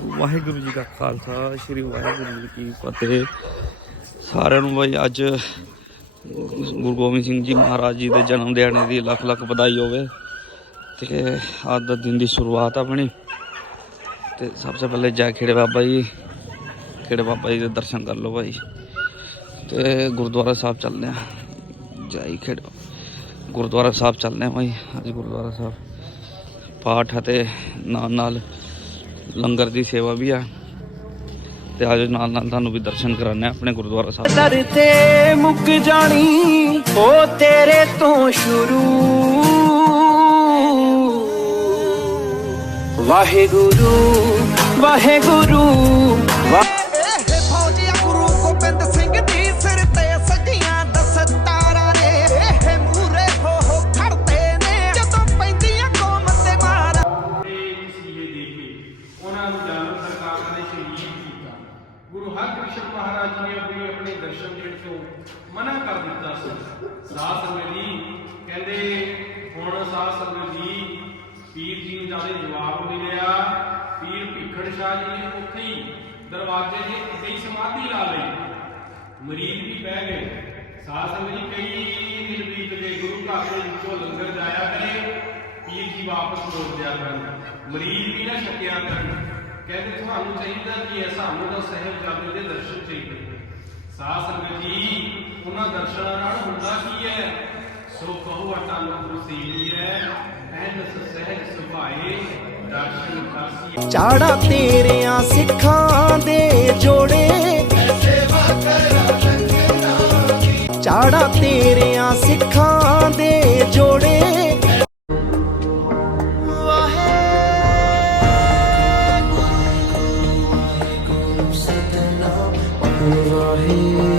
ਵਾਹਿਗੁਰੂ ਜੀ ਕਾ ਖਾਲਸਾ, ਸ੍ਰੀ ਵਾਹਿਗੁਰੂ ਜੀ ਕੀ ਫਤਿਹ। ਸਾਰਿਆਂ ਨੂੰ ਬਾਈ ਅੱਜ ਗੁਰੂ ਗੋਬਿੰਦ ਸਿੰਘ ਜੀ ਮਹਾਰਾਜ ਜੀ ਦੇ ਜਨਮ ਦਿਹਾੜੇ ਦੀ ਲੱਖ ਲੱਖ ਵਧਾਈ ਹੋਵੇ ਤੇ ਅੱਜ ਦਾ ਦਿਨ ਦੀ ਸ਼ੁਰੂਆਤ ਆਪਣੀ। ਤੇ ਸਭ ਤੋਂ ਪਹਿਲੇ ਜੈ ਖੇੜੇ ਬਾਬਾ ਜੀ, ਖੇੜੇ ਬਾਬਾ ਜੀ ਦੇ ਦਰਸ਼ਨ ਕਰ ਲਓ ਭਾਈ ਤੇ ਗੁਰਦੁਆਰਾ ਸਾਹਿਬ ਚੱਲਦੇ ਆ ਜੈ ਖੇੜੇ ਗੁਰਦੁਆਰਾ ਸਾਹਿਬ ਚੱਲਦੇ ਆ ਭਾਈ ਅੱਜ ਗੁਰਦੁਆਰਾ ਸਾਹਿਬ। ਪਾਠ ਅਤੇ ਨਾਲ ਨਾਲ ਲੰਗਰ ਦੀ ਸੇਵਾ ਵੀ ਆ। ਤੇ ਆਜੋ ਨਾਲ ਨਾਲ ਤੁਹਾਨੂੰ ਵੀ ਦਰਸ਼ਨ ਕਰਾਣੇ ਆਪਣੇ ਗੁਰਦੁਆਰਾ ਸਾਹਿਬ। ਦਰ ਤੇ ਮੁੱਕ ਜਾਣੀ ਉਹ ਤੇਰੇ ਤੋਂ ਸ਼ੁਰੂ। ਵਾਹਿਗੁਰੂ ਵਾਹਿਗੁਰੂ ਵਾ- ਗੁਰੂ ਹਰਕ੍ਰਿਸ਼ਨ ਮਹਾਰਾਜ ਨੇ ਆਪਣੇ ਆਪਣੇ ਦਰਸ਼ਨ ਦੇਣ ਤੋਂ ਮਨਾ ਕਰ ਦਿੱਤਾ ਸੀ। ਸਾਧ ਸੰਗਤ ਜੀ ਕਹਿੰਦੇ, ਹੁਣ ਸਾਧ ਸੰਗਤ ਜੀ, ਪੀਰ ਜੀ ਨੂੰ ਜਾਦੇ ਜਵਾਬ ਮਿਲਿਆ ਪੀਰ ਭੀਖੜ ਸ਼ਾਹ ਜੀ ਨੇ ਉੱਥੇ ਹੀ ਦਰਵਾਜ਼ੇ ਦੇ ਉੱਤੇ ਹੀ ਸਮਾਧੀ ਲਾ ਲਈ। ਮਰੀਜ਼ ਵੀ ਬਹਿ ਗਏ। ਸਾਧ ਸੰਗਤ ਜੀ ਕਈ ਦਿਨ ਬੀਤ ਗਏ, ਗੁਰੂ ਘਰ ਦੇ ਵਿੱਚੋਂ ਲੰਗਰ ਜਾਇਆ ਕਰੇ। ਪੀਰ ਜੀ ਵਾਪਸ ਮੁੜ ਜਾ ਕਰਨ। ਮਰੀਜ਼ ਵੀ ਨਾ ਛਕਿਆ ਕਰਨ। ਕਹਿੰਦੇ ਤੁਹਾਨੂੰ ਚਾਹੀਦਾ ਕੀ ਹੈ? ਸਾਨੂੰ ਤਾਂ ਸਾਹਿਬਜ਼ਾਦੇ ਦੇ ਦਰਸ਼ਨ ਚਾਹੀਦੇ ਨੇ। ਸਾਧ ਸੰਗਤ ਜੀ, ਉਹਨਾਂ ਦਰਸ਼ਨਾਂ ਨਾਲ ਹੁੰਦਾ ਕੀ ਹੈ? ਸੋ ਕਹੋ ਅਟਲ ਗੁਰਸੀਲੀ ਹੈ ਐਨਸ ਸਹਿਜ ਸੁਭਾਏ, ਦਰਸ਼ਨ ਕਰਸੀ ਚਾੜਾ ਤੇਰਿਆਂ ਸਿੱਖਾਂ ਦੇ ਜੋੜੇ। ਚਾੜਾ ਤੇਰੇ ਵਾਹਿਗੁਰੂ ਸਤਨਾਮ ਵਾਹਿਗੁਰੂ